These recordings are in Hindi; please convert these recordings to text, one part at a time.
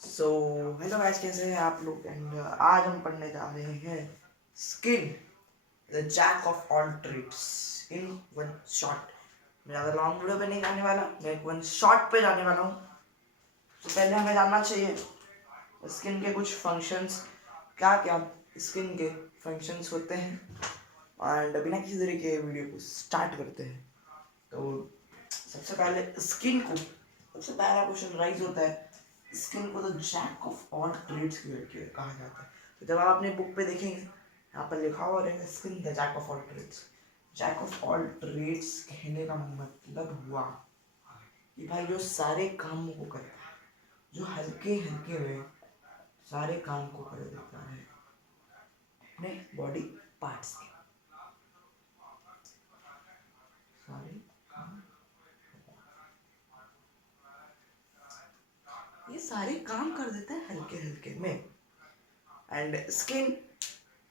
सो हेलो गाइस, कैसे हैं आप लोग। एंड आज हम पढ़ने जा रहे हैं skin the jack of all trades in one shot. मैं ज़्यादा लॉन्ग वीडियो पे नहीं जाने वाला, मैं एक वन शॉट पे जाने वाला हूँ। तो पहले हमें जानना चाहिए स्किन के कुछ फंक्शंस, क्या क्या स्किन के फंक्शंस होते हैं। एंड बिना किसी तरीके के वीडियो को स्टार्ट करते हैं। तो सबसे पहले स्किन को, सबसे पहला क्वेश्चन राइज होता है, स्किन को तो जैक ऑफ ऑल ट्रेड्स कहा जाता है। तो जब आप अपने बुक पे देखेंगे, यहाँ पर लिखा हुआ रहेगा skin the jack of all trades. Jack of all trades कहने का मतलब हुआ कि भाई जो सारे कामों को करता है, जो हल्के हल्के में सारे काम को कर देता है अपने बॉडी पार्ट्स के सारे काम, ये सारे काम कर देता है हल्के हल्के में। एंड स्किन,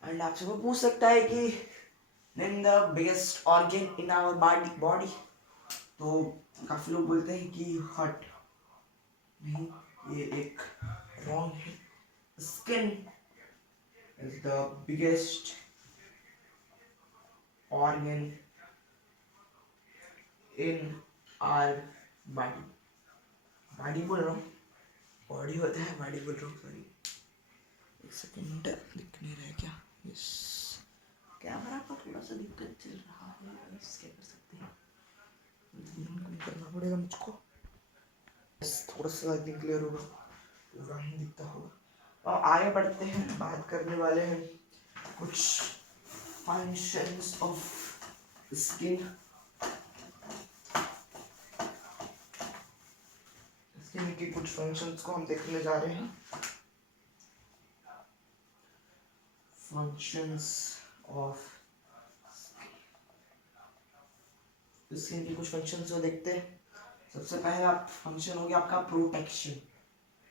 एंड आपसे वो पूछ सकता है कि name the biggest organ in our body. तो काफी लोग बोलते हैं कि हार्ट। नहीं, ये एक रॉन्ग है। Skin is the biggest organ in our body. Body बोल रहा हूँ, बॉडी होता है, बॉडी बोल रहा हूँ, सॉरी। एक सेकेंड, दिख नहीं रहा है क्या? यस, कैमरा का थोड़ा सा दिक्कत चल रहा है, क्या कर सकते हैं, कम करना पड़ेगा मुझको। थोड़ा सा दिन क्लियर होगा, पूरा ही दिखता होगा। और आगे बढ़ते हैं, बात करने वाले हैं कुछ फंक्शंस ऑफ स्किन। स्किन के कुछ फंक्शंस को हम देखने जा रहे हैं। फंक्शंस ऑफ स्किन के कुछ फंक्शंस को देखते हैं। सबसे पहला फंक्शन हो गया आपका प्रोटेक्शन।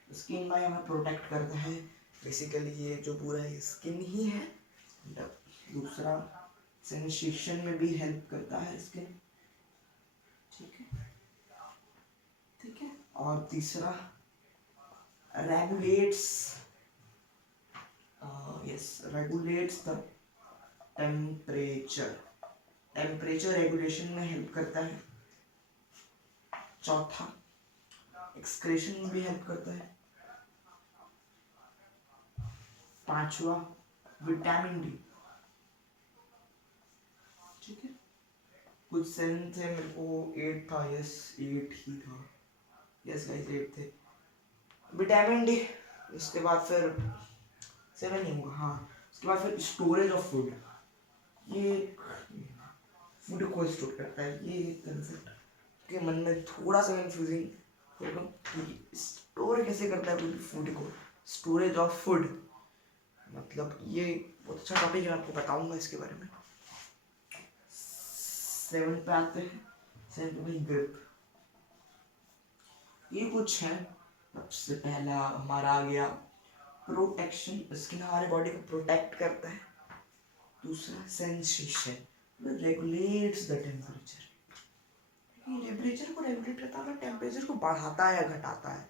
स्किन भाई हमें प्रोटेक्ट करता है, बेसिकली ये जो पूरा ये स्किन ही है। दूसरा, सेंसेशन में भी हेल्प करता है स्किन, ठीक है, ठीक है। और तीसरा, regulates, yes, regulates the temperature, temperature regulation में हेल्प करता है। चौथा, एक्सक्रेशन में भी हेल्प करता है। पांचवा, विटामिन डी, ठीक है। कुछ 7 थे, मेरे को 8 था, यस 8 ही था, यस गाइस 8 थे। विटामिन डी, उसके बाद फिर 7 नहीं होगा, हाँ। उसके बाद फिर स्टोरेज ऑफ फूड, ये फूड को स्टोर करता है। ये कंसेप्ट के मन में थोड़ा सा कंफ्यूजिंग होगा कि स्टोर कैसे करता है फूड को, स्टोरेज ऑफ फूड, मतलब ये बहुत अच्छा टॉपिक है, आपको बताऊंगा इसके बारे में। 7 पे आते हैं। 7 पे ग्रिप, ये कुछ है। सबसे पहला हमारा आ गया प्रोटेक्शन, स्किन हमारे बॉडी को प्रोटेक्ट करता है। दूसरा, sensation, regulates the temperature, temperature को रेगुलेट करता है, टेम्परेचर को बढ़ाता है या घटाता है।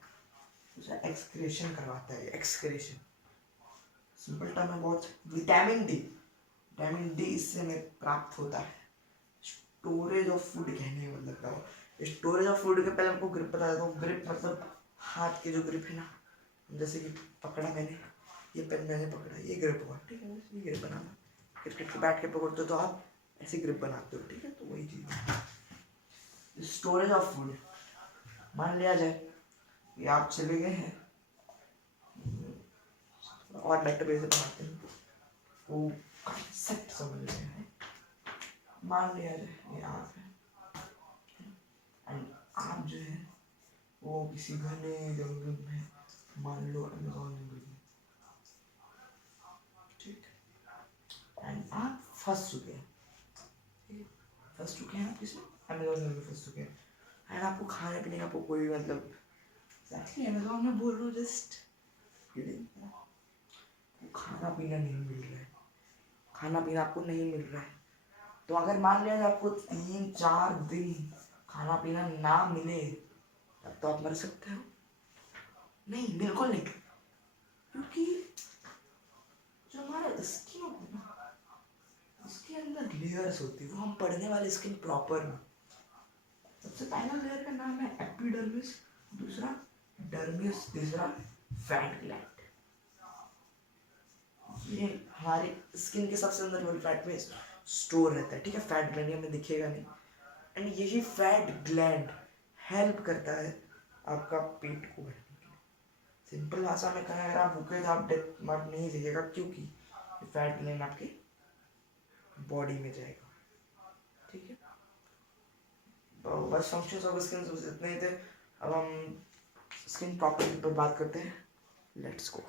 दूसरा, एक्सक्रेशन करवाता है, एक्सक्रेशन सिंपल टर्म है बहुत। विटामिन डी, विटामिन डी इससे हमें प्राप्त होता है। स्टोरेज ऑफ फूड कहने का मतलब क्या, स्टोरेज ऑफ फूड के पहले आपको ग्रिप बता देता हूँ। ग्रिप मतलब हाथ के जो ग्रिप है ना, जैसे कि पकड़ा मैंने, ये पेन मैंने पकड़ा, ये ग्रिप हुआ, ठीक है। ये ग्रिप बनाना, क्रिकेट के बैट के पकड़ते हो तो आप ऐसे ग्रिप बनाते हो, ठीक है। तो वही चीज़, स्टोरेज ऑफ फूड। मान लिया जाए कि आप चले गए हैं, और बेटर वे से बनाते हैं, वो कंसेप्ट समझ रहे हैं। मान लिया जाए ये आप है, एंड आप जो है वो किसी घने जंगल में, मान लो अमेज़न जंगल में, ठीक, एंड आप फंस चुके हैं, फंस चुके हैं आप किसी अमेज़न जंगल में फंस चुके हैं। एंड आपको खाने पीने का आपको कोई मतलब, एक्चुअली अमेज़न में बोल रहा हूँ, जस्ट खाना पीना नहीं मिल रहा है, खाना पीना आपको नहीं मिल रहा है। तो अगर मान लिया जाए आपको 3-4 दिन खाना पीना ना मिले, तब तो आप मर सकते हो। नहीं, बिल्कुल नहीं, क्योंकि जो हमारा स्किन होता है ना, उसके अंदर लेयर्स होती है, वो हम पढ़ने वाले स्किन प्रॉपर में। सबसे पहला लेयर का नाम है एपिडर्मिस, दूसरा डर्मिस, तीसरा फैट ग्लैंड। ये हमारे स्किन के सबसे अंदर वाले फैट में स्टोर रहता है, ठीक है। फैट ग्लैंड हमें दिखेगा नहीं, एंड यही फैट ग्लैंड हेल्प करता है आपका पेट को भरने के लिए। सिंपल भाषा में कहें, अगर आप भूखे तो आप डेथ मार्क नहीं दिखेगा, क्योंकि फैट ग्लैंड आपके बॉडी में जाएगा, ठीक है। तो बस फंक्शंस ऑफ स्किन इतने ही थे। अब हम स्किन प्रॉपर्टी पर बात करते हैं, लेट्स गो।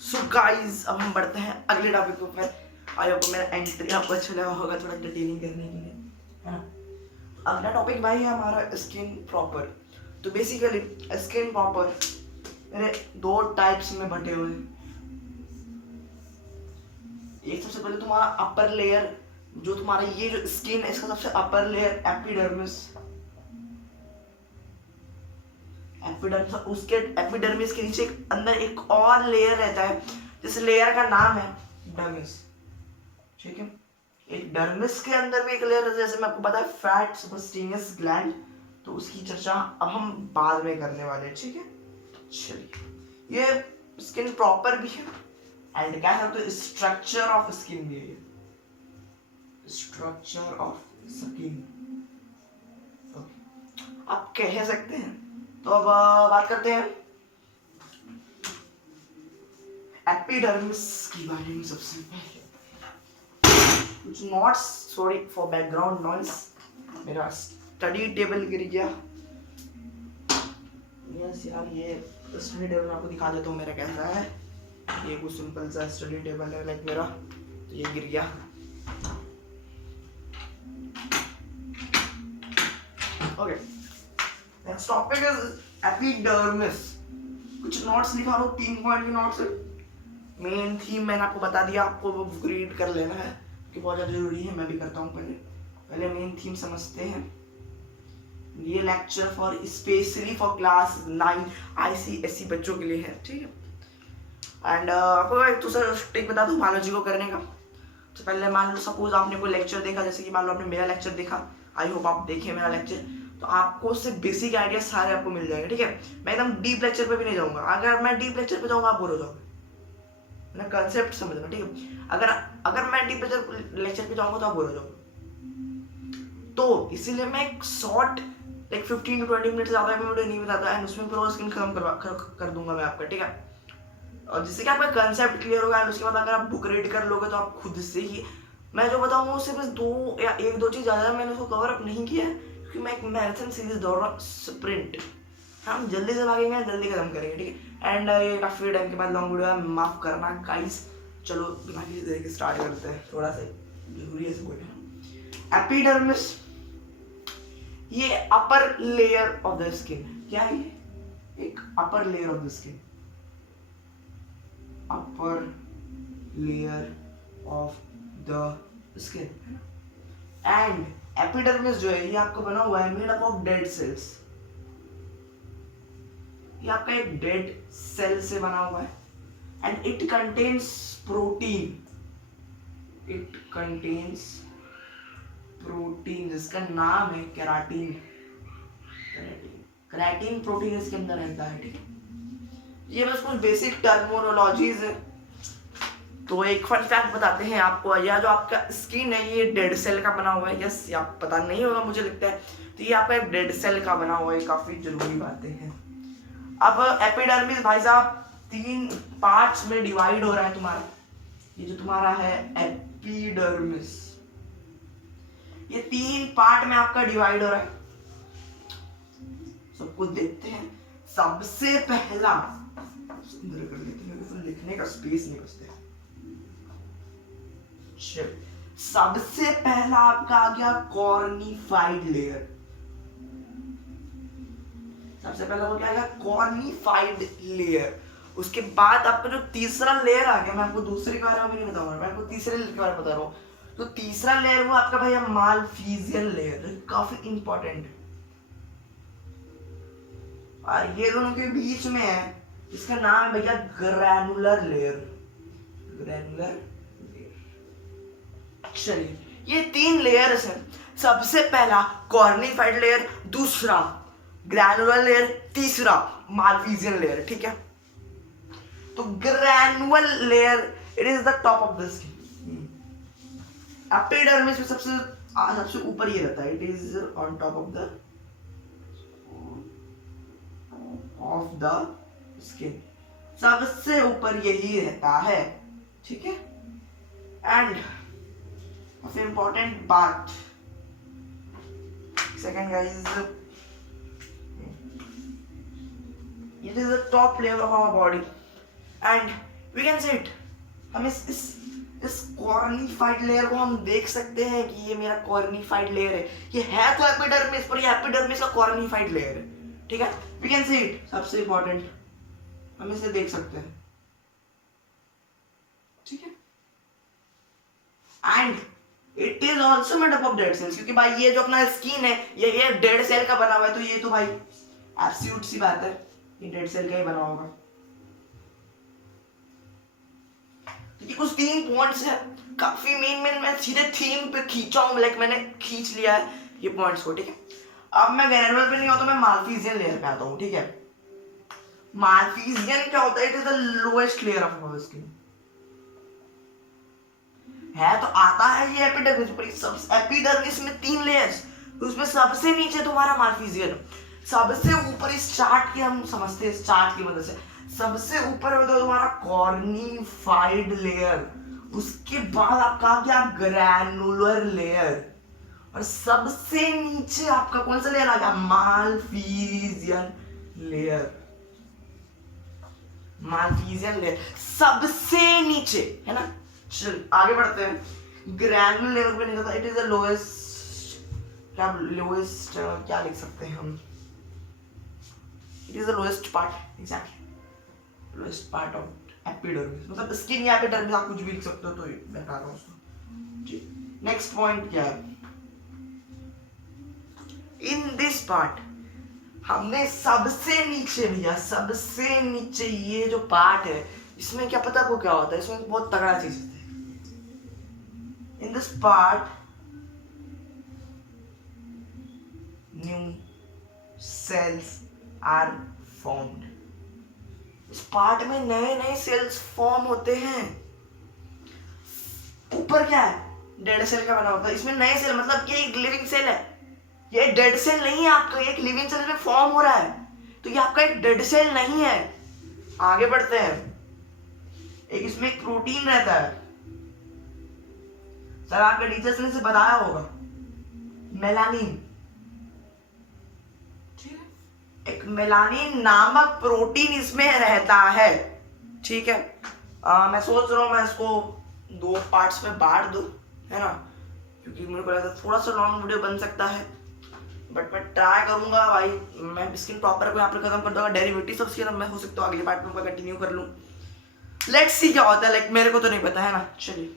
सो गाइस, अब हम बढ़ते हैं अगले टॉपिक के ऊपर। आई होप मेरा एंट्री आपको अच्छा लगा होगा, थोड़ा डिटेलिंग करने के लिए, है ना। अगला टॉपिक भाई है हमारा स्किन प्रॉपर। तो बेसिकली स्किन प्रॉपर मेरे दो टाइप्स में बटे हुए हैं। एक सबसे पहले तुम्हारा अपर लेयर, जो तुम्हारा ये जो स्किन है इसका सबसे अपर लेयर एपिडर्मिस, एपिडर्मिस, उसके एपिडर्मिस के नीचे अंदर एक और लेयर रहता है, जिस लेयर का नाम है डर्मिस, ठीक है। एक डर्मिस के अंदर भी एक लेयर है, जैसे मैं आपको बताया फैट सबक्यूटेनियस ग्लैंड, तो उसकी चर्चा अब हम बाद में करने वाले हैं, ठीक है। चलिए, ये स्किन प्रॉपर भी है एंड क्या है तो स्ट्रक्चर ऑफ स्किन भी है, स्ट्रक्चर ऑफ स्किन आप कह सकते हैं। तो अब बात करते हैं एपिडर्मिस के बारे में। सबसे पहले कुछ notes, sorry for background noise, मेरा स्टडी टेबल गिर गया। यस यार, ये स्टडी टेबल मैं आपको दिखा देता हूँ मेरा कैसा है। ये कुछ सिंपल सा स्टडी टेबल है लाइक मेरा, तो ये गिर गया। Okay, next topic is epidermis. कुछ नोट्स लिखा लो, 3 पॉइंट के नोट्स है। मेन थीम मैंने आपको बता दिया, आपको वो रीड कर लेना है कि बहुत ज़्यादा जरूरी है, मैं भी करता हूँ। पहले मेन थीम समझते हैं। ये lecture for specially for class 9 ICSE बच्चों के लिए है, ठीक है। एंड आपको एक दूसरा ट्रिक बता दूँ बायोलॉजी को करने का। तो पहले मान लो सपोज आपने कोई लेक्चर देखा, जैसे कि मान लो आपने मेरा लेक्चर देखा, आई होप आप देखें मेरा लेक्चर, तो आपको उससे बेसिक आइडिया सारे आपको मिल जाएंगे, ठीक है। मैं एकदम डीप लेक्चर पे भी नहीं जाऊंगा, अगर मैं डीप लेक्चर पे जाऊंगा आप बोर हो जाओगे ना, कंसेप्ट समझना, ठीक है। अगर मैं डीप लेक्चर पे जाऊंगा तो आप बोर हो जाओगे। तो इसीलिए मैं एक शॉर्ट लाइक 15 to 20 मिनट ज़्यादा मैं वीडियो नहीं बताता, एंड उसमें पूरा स्किन खत्म कर दूंगा मैं आपका, ठीक है। और जिससे कि आपका कंसेप्ट क्लियर होगा, एंड उसके बाद अगर आप बुक रीड कर लोगे तो आप खुद से ही, मैं जो बताऊंगा उससे बस 2 या 1-2 चीज़ ज़्यादा मैंने उसको कवर अप नहीं किया है, क्योंकि मैं एक मैराथन सीरीज दौड़ रहा हूँ, स्प्रिंट। हम जल्दी से भागेंगे, जल्दी खत्म करेंगे, ठीक है। एंड ये काफ़ी टाइम के बाद लॉन्ग वीडियो है, माफ़ करना गाइस। चलो बिना किसी देर के स्टार्ट करते हैं, थोड़ा सा जरूरी है कोई। एपिडर्मिस ये upper layer of the skin, क्या है ये? एक upper layer of the skin, upper layer of the skin. And epidermis जो है ये आपको बना हुआ है made up of dead cells, ये आपका एक डेड सेल से बना हुआ है। And it contains protein, it contains protein जिसका नाम है केराटिन। केराटिन प्रोटीन इसके अंदर रहता है, ठीक है। ये बस कुछ बेसिक टर्मिनोलॉजीज है। तो एक फन फैक्ट बताते हैं आपको, यह जो आपका स्किन है ये डेड सेल का बना हुआ है। यस, ये आप पता नहीं होगा मुझे लगता है, तो ये आपका एक डेड सेल का बना हुआ है, काफी जरूरी बातें हैं। अब एपिडर्मिस भाई साहब 3 पार्ट्स में डिवाइड हो रहा है तुम्हारा। ये जो तुम्हारा है एपिडर्मिस, ये 3 पार्ट में आपका डिवाइड हो रहा है। सब कुछ देखते हैं। सबसे पहला सुंदर कर लेते हैं, तो लिखने का स्पेस नहीं बचता। सबसे पहला आपका आ गया कॉर्निफाइड लेयर। सबसे पहला वो क्या आएगा? Cornified layer. उसके बाद आपका जो तीसरा लेयर आ गया, मैं आपको दूसरे के बारे में नहीं बताऊंगा, मैं आपको तीसरे लेयर के बारे में बता रहा हूँ। तो तीसरा लेयर वो आपका भैया मालफिजियन लेयर, काफी इंपॉर्टेंट। और ये दोनों के बीच में है, इसका नाम है भैया ग्रैनुलर लेयर। Granular layer. चलिए, ये 3 लेयर्स हैं। सबसे पहला कॉर्निफाइड लेयर, दूसरा ग्रैनुलर लेयर, तीसरा मालफिजियन लेयर। ठीक है, तो granular layer it is the top of the skin. Epidermis में सबसे ऊपर ये रहता है, it is on top of the skin, सबसे ऊपर यही रहता है। ठीक है, एंड ऑफ इम्पोर्टेंट बात second guys, it is the top layer of our body and we can say it, हम इस कॉर्निफाइड लेयर को हम देख सकते हैं कि ये मेरा कॉर्निफाइड लेयर है। ये है तो एपिडर्मिस, पर ये एपिडर्मिस का कॉर्निफाइड लेयर है। ठीक है, we can see it, सबसे इंपॉर्टेंट हम इसे देख सकते हैं। ठीक है, and it is also made up of dead cells, क्योंकि भाई ये जो अपना स्किन है ये डेड सेल का बना हुआ है, तो ये तो भाई एब्सोल्यूट सी बात है, ये डेड सेल का ही बना होगा। ये कुछ 3 पॉइंट्स है, काफी मेन मैं सीधे थीम पे खींचा हूं, लाइक मैंने खींच लिया है ये पॉइंट्स को। ठीक है, अब मैं ग्रैनुलर पे नहीं आता, मैं मालफिजियन लेयर पे आता हूं। ठीक है, मालफिजियन क्या होता है? It is the lowest layer of our skin. है तो आता है ये एपिडर्मिस, पर सब एपिडर्मिस में 3 लेयर्स, तो उसमें सबसे नीचे तुम्हारा मालफिजियन, सबसे ऊपर इस चार्ट की हम समझते हैं, इस चार्ट की मदद से सबसे ऊपर होता है तुम्हारा कॉर्निफाइड लेयर, उसके बाद आपका आ गया ग्रैनुलर लेयर, और सबसे नीचे आपका कौन सा लेयर आ गया? Malpighian layer. मालफिजियन लेयर सबसे नीचे है ना। चल आगे बढ़ते हैं। ग्रैनुलर लेयर पे नहीं जाता, इट इज द लोएस्ट, क्या लिख सकते हैं हम? It is the lowest part, exactly lowest part of epidermis, मतलब स्किन या एपिडर्मिस आप कुछ भी लिख सकते हो, तो मैं बता रहा हूं उसको। जी, नेक्स्ट पॉइंट क्या है? इन दिस पार्ट हमने सबसे नीचे भैया, सबसे नीचे ये जो पार्ट है, इसमें क्या पता आपको क्या होता है? इसमें बहुत तगड़ा चीज होता है। In this part new cells are formed. इस पार्ट में नए नए सेल्स फॉर्म होते हैं। ऊपर क्या है? डेड सेल का बना होता है, इसमें नए सेल, मतलब ये एक लिविंग सेल है, ये डेड सेल नहीं है आपका, एक लिविंग सेल में फॉर्म हो रहा है, तो ये आपका एक डेड सेल नहीं है। आगे बढ़ते हैं। एक इसमें एक प्रोटीन रहता है, सर आपके टीचर्स ने इसे बताया होगा, मेलानिन। एक मेलानिन नामक प्रोटीन इसमें रहता है। ठीक है, मैं सोच रहा हूँ मैं इसको 2 पार्ट्स में बांट दूं, है ना, क्योंकि मेरे को लगता है थोड़ा सा लॉन्ग वीडियो बन सकता है, बट मैं ट्राई करूंगा भाई। मैं स्किन प्रॉपर को यहाँ पर खत्म कर दूंगा, डेरिवेटिव्स ऑफ स्किन मैं हो सकता हूँ अगले पार्ट में कंटिन्यू कर लूँ। लेट्स सी क्या होता है, लाइक मेरे को तो नहीं पता है ना। चलिए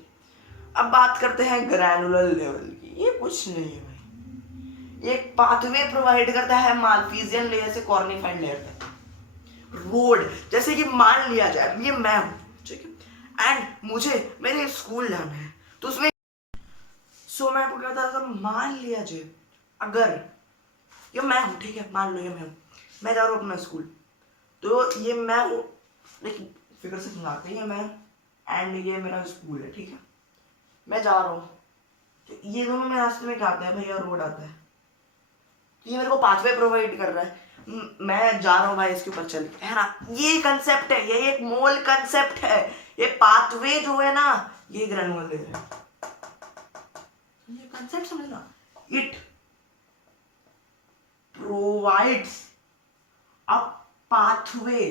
अब बात करते हैं ग्रैनुलर लेवल की। ये कुछ नहीं है भाई, एक पाथवे प्रोवाइड करता है मालफिजियन लेयर से कॉर्निफाइड लेयर तक, रोड। जैसे कि मान लिया जाए ये मैं हूं, ठीक है, एंड मुझे मेरे स्कूल जाना है, तो उसमें मैं आपको कहता था, मान लिया जाए अगर ये मैं हूं, ठीक है, मान लो ये मैं हूं, मैं जा रहा हूं अपना स्कूल, तो ये मैं हूं, लेकिन फिगर से सुनाते हैं मैं, एंड ये मेरा स्कूल है, ठीक है, मैं जा रहा हूँ, तो ये दोनों में रास्ते में क्या आता है भैया? रोड आता है। तो ये मेरे को पाथवे प्रोवाइड कर रहा है, मैं जा रहा हूँ भाई इसके ऊपर चल के, है ना। ये कंसेप्ट है, ये एक मोल कंसेप्ट है। ये पाथवे जो है ना, ये ग्रैनुलर लेयर है। ये कंसेप्ट समझना, it provides a pathway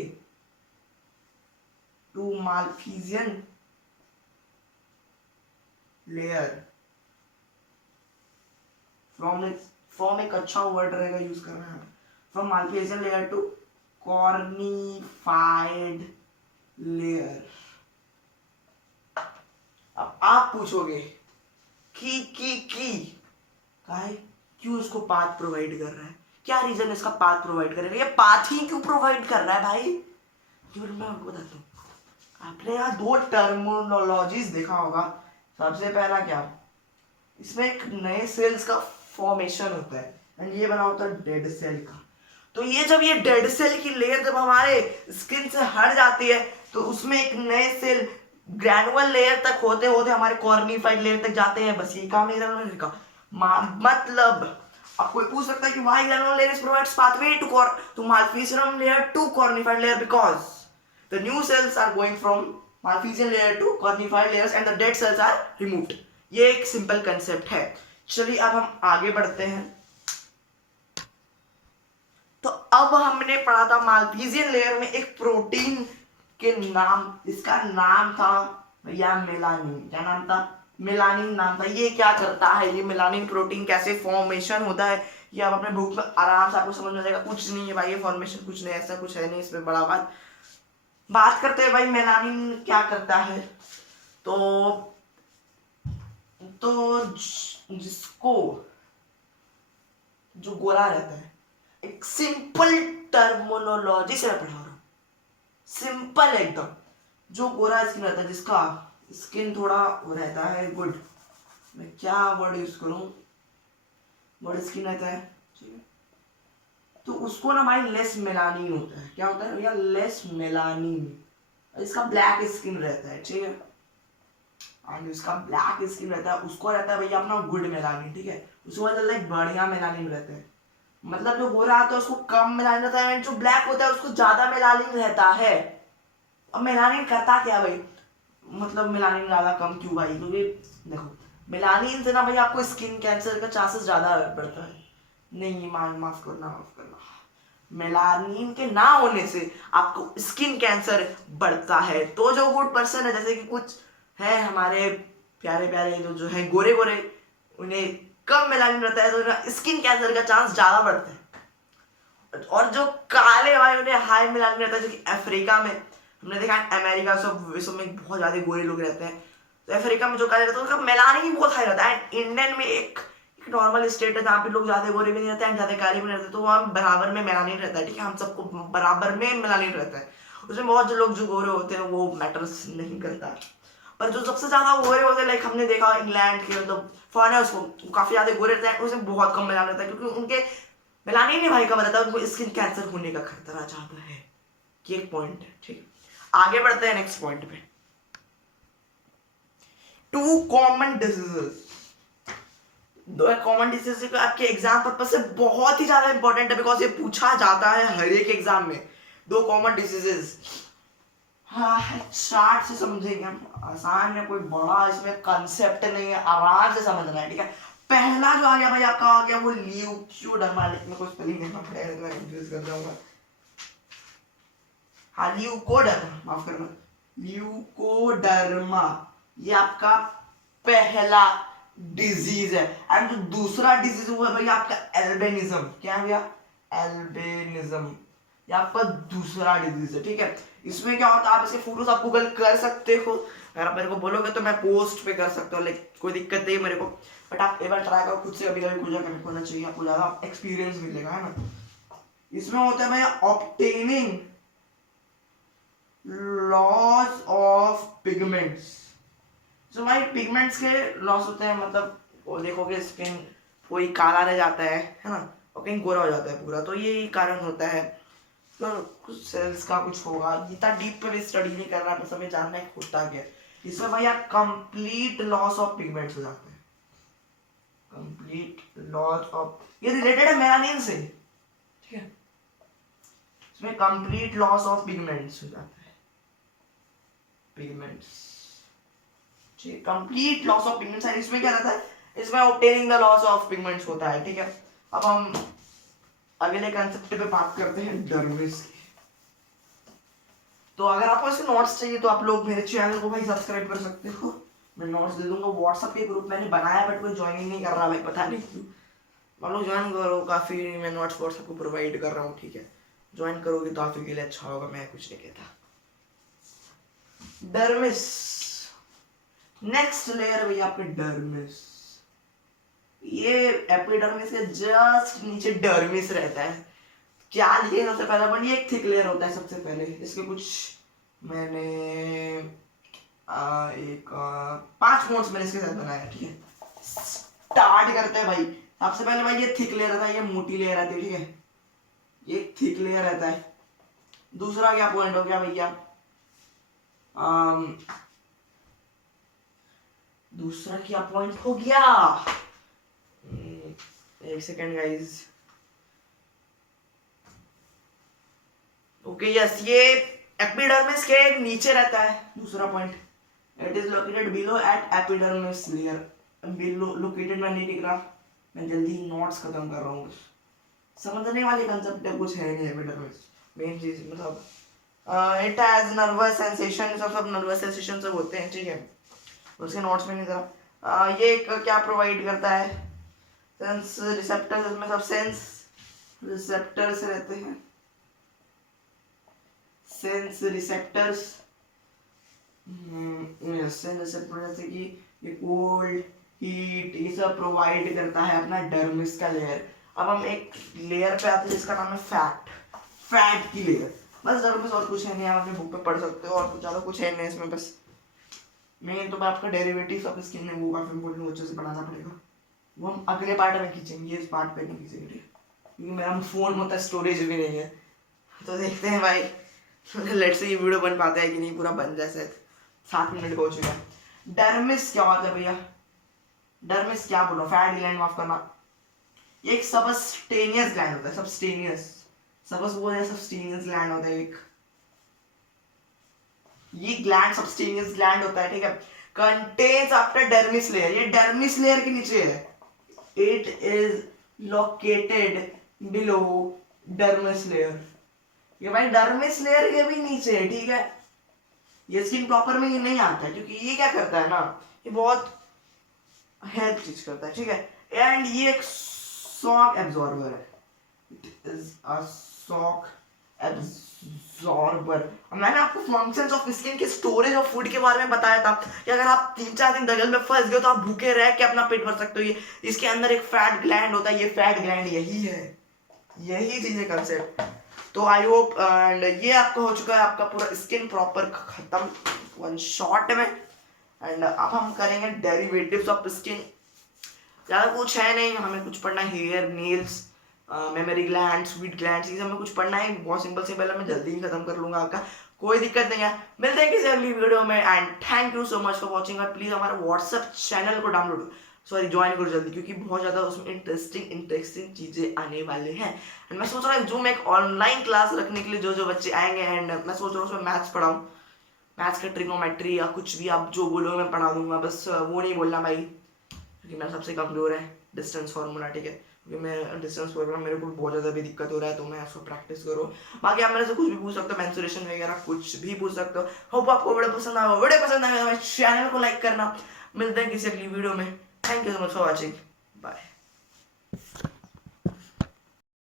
to malpighian layer from एक अच्छा वर्ड रहेगा यूज करना है, from malpighian layer to cornified layer. अब आप पूछोगे कि काहे क्यों इसको पाथ प्रोवाइड कर रहा है, क्या रीजन इसका पाथ प्रोवाइड करेगा, ये पाथ ही क्यों प्रोवाइड कर रहा है भाई, ये मैं आपको बताता हूँ। आपने यहाँ दो टर्मिनोलॉजीज देखा होगा। सबसे पहला क्या, इसमें एक नए सेल्स का फॉर्मेशन होता है एंड ये बना होता है डेड सेल का। तो ये जब ये डेड सेल की लेयर जब हमारे स्किन से हट जाती है तो उसमें एक नए सेल ग्रैनुअल लेयर तक होते होते हमारे कॉर्निफाइड लेयर तक जाते हैं। बस ये काम है ग्रैनुअल लेयर का। मतलब अब कोई पूछ सकता है कि why granular layer provides pathway to malpighian layer to cornified layer, because the new cells are going from malpighian layer to cornified layers and the dead cells are removed. ये एक सिंपल कंसेप्ट है। चलिए अब हम आगे बढ़ते हैं। तो अब हमने पढ़ा था माल्पीजियन लेयर में एक प्रोटीन के नाम, इसका नाम था भैया मेलानिन। क्या नाम था, मेलानिन नाम था। ये क्या करता है, ये मेलानिन प्रोटीन कैसे फॉर्मेशन होता है, ये आप अपने बुक में आराम से आपको समझ में जाएगा। कुछ नहीं है भाई ये फॉर्मेशन, कुछ नहीं, ऐसा कुछ है नहीं इसमें बड़ा बात करते हैं भाई मेलानिन क्या करता है। तो जिसको जो गोरा रहता है, एक सिंपल टर्मिनोलॉजी से मैं पढ़ा रहा हूं, सिंपल एकदम। जो गोरा स्किन रहता है, जिसका स्किन थोड़ा रहता है गुड, मैं क्या वर्ड यूज करूं, वर्ड स्किन रहता है, ठीक है, तो उसको ना भाई लेस मेलानिन होता है। क्या होता है भैया, लेस मेलानिन। इसका ब्लैक स्किन रहता है, ठीक है, और जिसका ब्लैक स्किन रहता है उसको रहता है भैया अपना गुड मेलानिन, ठीक है, उसको लाइक बढ़िया मेलानिन रहता है। मतलब जो गोरा आता है उसको कम मेलानिन रहता है, जो ब्लैक होता है उसको ज्यादा मेलानिन रहता है। अब मेलानिन करता क्या भाई, मतलब मेलानिन ज्यादा कम क्यों भाई, क्योंकि देखो मेलानिन से ना भाई आपको स्किन कैंसर का चांसेस ज्यादा बढ़ता है। नहीं माफ करना, मेलानिन के ना होने से आपको स्किन कैंसर बढ़ता है। तो जो गुड पर्सन है, जैसे कि कुछ है हमारे प्यारे प्यारे जो है गोरे गोरे, उन्हें कम मेलानिन रहता है तो स्किन कैंसर का चांस ज्यादा बढ़ता है। और जो काले भाई उन्हें हाई मेलानिन रहता है, जो कि अफ्रीका में हमने देखा, अमेरिका सब विश्व में बहुत ज्यादा गोरे लोग रहते हैं, तो अफ्रीका में जो काले रहते हैं उनका मेलानिन बहुत हाई रहता है। इंडियन में एक नॉर्मल स्टेट है जहाँ पे लोग ज्यादा गोरे भी नहीं रहते हैं, ज्यादा काले भी नहीं रहते, तो वहाँ बराबर में मेलानिन रहता है, ठीक है, हम सबको बराबर में मेलानिन रहता है। उसमें बहुत जो लोग जो गोरे होते हैं वो मैटर्स नहीं करता, पर जो सबसे ज्यादा गोरे होते हैं, लाइक हमने देखा इंग्लैंड के मतलब फॉरेनर्स को काफी ज्यादा गोरे रहते हैं, उसमें बहुत कम मेलानिन रहता है, क्योंकि उनके मेलानिन ही भाई कम रहता है, उनको स्किन कैंसर होने का खतरा ज्यादा है। ये एक पॉइंट है, ठीक। आगे बढ़ते हैं नेक्स्ट पॉइंट पे। टू कॉमन डिजीजेस, दो कॉमन डिजीज आपके एग्जाम पर्पस से बहुत ही ज्यादा इंपॉर्टेंट है, बिकॉज ये पूछा जाता है हर एक एग्जाम में। दो कॉमन डिजीजेस, हाँ चार्ट से समझेंगे हम, आसान है, कोई बड़ा इसमें कंसेप्ट नहीं है, आराम से समझना है, ठीक है। पहला जो आ गया भाई आपका आ गया वो ल्यूकोडर्मा, में कोई स्पेलिंग नहीं पड़ेगा, मैं कंफ्यूज कर जाऊंगा। हाँ ल्यूकोडर्मा, माफ करना, ल्यूकोडर्मा, ये आपका पहला डिजीज है। एंड जो दूसरा डिजीज हुआ भाई आपका एल्बिनिज्म। क्या है भैया, एल्बिनिज्म, ये आपका दूसरा डिजीज है, ठीक है। इसमें क्या होता है, आप इसके फोटोज आप गूगल कर सकते हो, अगर आप मेरे को बोलोगे तो मैं पोस्ट पे कर सकता हूँ, लाइक कोई दिक्कत नहीं मेरे को, बट आप एक बार ट्राई करो खुद से, कभी कभी खुद जाकर होना चाहिए, आपको ज्यादा एक्सपीरियंस मिलेगा, है ना। इसमें होता है भैया ऑब्टेनिंग लॉस ऑफ पिगमेंट्स। जो भाई पिगमेंट्स के लॉस होते हैं, मतलब वो देखोगे स्किन कोई काला रह जाता है ना, और कहीं गोरा हो जाता है पूरा, तो ये कारण होता है। तो कुछ सेल्स का कुछ होगा, इतना डीप पे भी स्टडी नहीं कर रहा, बस हमें जानना है होता क्या है। इसमें भैया कंप्लीट लॉस ऑफ पिगमेंट्स हो जाते हैं, कंप्लीट लॉस ऑफ, ये रिलेटेड है मेलानिन से, ठीक है। इसमें कंप्लीट लॉस ऑफ पिगमेंट्स हो जाता है, पिगमेंट्स, ठीक, कंप्लीट लॉस ऑफ पिगमेंट्स। इसमें क्या रहता है, इसमें obtaining the loss of pigments होता है, ठीक है। अब हम अगले कंसेप्ट पे बात करते हैं डर्मिस की। तो अगर आपको इसके नोट्स चाहिए तो आप लोग मेरे चैनल को भाई सब्सक्राइब कर सकते हो, मैं नोट्स दे दूंगा। व्हाट्सएप पे ग्रुप मैंने बनाया बट कोई ज्वाइन ही नहीं कर रहा भाई, पता नहीं क्यों। आप लोग ज्वाइन करो, काफी मैं नोट्स व्हाट्सएप को प्रोवाइड कर रहा हूँ, ठीक है, ज्वाइन करोगे तो आपके लिए अच्छा होगा, मैं कुछ नहीं कहता। डर्मिस, नेक्स्ट लेयर भैया आपके डर्मिस। ये एपिडर्मिस के जस्ट नीचे डर्मिस रहता है। क्या लिखे सबसे पहले, बट ये एक थिक लेयर होता है सबसे पहले। इसके कुछ मैंने 5 नोट्स मैंने इसके साथ बनाया, ठीक है। स्टार्ट करते हैं भाई। सबसे पहले भाई ये थिक लेयर रहता है, ये मोटी लेयर रहती है, ठीक है। ये थिक लेयर रहता है। दूसरा क्या पॉइंट हो गया भैया, दूसरा क्या पॉइंट हो गया, एक सेकेंड गाइज। ओके यस, ये एपिडर्मिस के नीचे रहता है दूसरा point. It is located below at epidermis layer. Below located में नहीं लिख रहा, मैं जल्दी नोट्स खत्म कर रहा हूँ। समझने वाले कंसेप्ट है, कुछ है नहीं एपिडर्मिस। मेन चीज मतलब इट हैज नर्वस सेंसेशन, सब नर्वस सेंसेशन सब होते हैं, ठीक है। उसके नोट्स में नहीं था। ये एक क्या प्रोवाइड करता है, सेंस रिसेप्टर्स, इसमें सब सेंस रिसेप्टर्स रहते हैं। सेंस रिसेप्टर्स, सेंस रिसेप्टर जैसे कि ये कोल्ड, हीट, ये सब प्रोवाइड करता है अपना डर्मिस का लेयर। अब हम एक लेयर पे आते हैं जिसका नाम है फैट। फैट की लेयर, बस डर्मिस, और कुछ है नहीं। आप अपने बुक पे पढ़ सकते हो, और कुछ ज़्यादा कुछ है नहीं इसमें। बस मेन तो आपका डेरिवेटिव्स ऑफ स्किन में वो काफी इंपॉर्टेंट, अच्छे से पढ़ाना पड़ेगा। वो हम अगले पार्ट में खींचेंगे, इस पार्ट पे नहीं खींचेंगे, ठीक है। क्योंकि मेरा फोन में होता स्टोरेज भी नहीं है। तो देखते हैं भाई, लेट्स से ये वीडियो बन पाता है कि नहीं। पूरा बन जाए शायद। 7 मिनट हो चुका है। डर्मिस क्या होता है भैया, डर्मिस क्या बोलो, फैट ग्लैंड, माफ करना। ये एक सबस्टेनियस ग्लैंड होता है, सबस्टेनियस, सबस्टेनियस ग्लैंड होता है एक। ये ग्लैंड सबस्टेनियस ग्लैंड होता है, ठीक है। कंटेन्स आफ्टर डर्मिस लेयर, ये डर्मिस लेयर के नीचे है। It is located below dermis layer. ये भाई डर्मिस लेयर के भी नीचे है, ठीक है। ये स्किन प्रॉपर में ये नहीं आता है, क्योंकि ये क्या करता है ना, ये बहुत हेल्प चीज करता है, ठीक है। एंड ये एक शॉक एब्जॉर्बर है। It is a shock absorber. मैंने आपको फंक्शंस ऑफ स्किन के स्टोरेज ऑफ फूड के बारे में बताया था कि अगर आप 3-4 दिन दलदल में फंस गए तो आप भूखे रह के अपना पेट भर सकते हो। ये इसके अंदर एक फैट ग्लैंड होता है, ये फैट ग्लैंड यही है, यही चीज है कंसेप्ट। तो आई होप, एंड ये आपका हो चुका है आपका पूरा स्किन प्रॉपर खत्म 1 शॉट में। एंड अब हम करेंगे डेरिवेटिव्स ऑफ स्किन। ज़्यादा कुछ है नहीं, हमें कुछ पढ़ना है hair, nails, mammary gland, sweet gland, चीज़ हमें कुछ पढ़ना है बहुत सिंपल से। पहले मैं जल्दी ही खत्म कर लूंगा आपका, कोई दिक्कत नहीं है। मिलते हैं किसी अगली वीडियो में, and thank you so much for watching. और प्लीज़ हमारा व्हाट्सएप चैनल को डाउनलोड ज्वाइन करो जल्दी, क्योंकि बहुत ज़्यादा उसमें इंटरेस्टिंग चीज़ें आने वाले हैं। एंड मैं सोच रहा हूँ जो मैं एक ऑनलाइन क्लास रखने के लिए जो बच्चे आएंगे, एंड मैं सोच रहा हूँ उसमें मैथ्स पढ़ाऊँ, मैथ्स का ट्रिग्नोमेट्री या कुछ भी आप जो बोलो मैं पढ़ा दूंगा। बस वो नहीं बोलना भाई, क्योंकि मेरा सबसे कमजोर है डिस्टेंस फार्मूला, ठीक है। क्योंकि मैं डिस्टेंस फार्मूला मेरे को बहुत ज़्यादा भी दिक्कत हो रहा है, तो मैं उसको प्रैक्टिस करो। बाकी आप मेरे से कुछ भी पूछ सकते हो, मेंसुरेशन वगैरह कुछ भी पूछ सकते हो। होप आपको वीडियो पसंद आया, वीडियो पसंद आया तो चैनल को लाइक करना। मिलते हैं किसी अगली वीडियो में। Thank you so much for watching, bye.